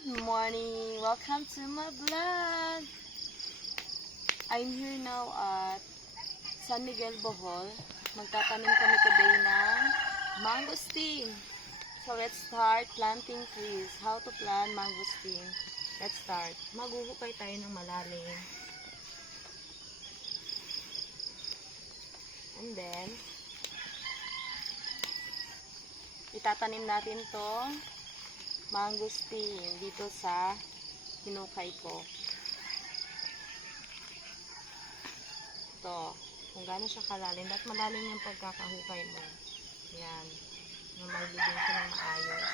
Good morning! Welcome to my vlog! I'm here now at San Miguel, Bohol. Magtatanim kami today ng mangosteen. So let's start planting trees. How to plant mangosteen. Let's start. Maghuhukay tayo ng malalim. And then, itatanim natin tong mangosteen dito sa hinukay ko. Ito, kung gaano siya kalalim, dapat malalim yung pagkakahukay mo. Yan, yung maglibing ko ng maayos.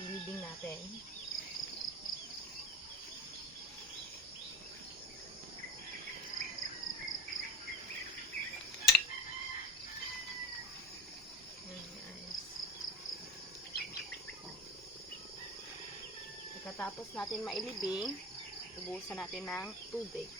Ilibing natin. Pagkatapos natin mailibing, ubusan natin ng tubig.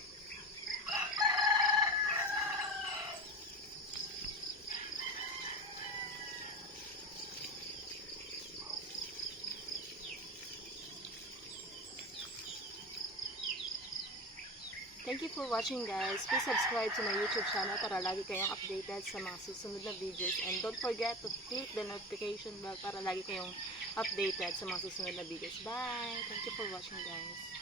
Thank you for watching, guys. Please subscribe to my YouTube channel para lagi kayong updated sa mga susunod na videos. And don't forget to click the notification bell para lagi kayong updated sa mga susunod na videos. Bye! Thank you for watching, guys.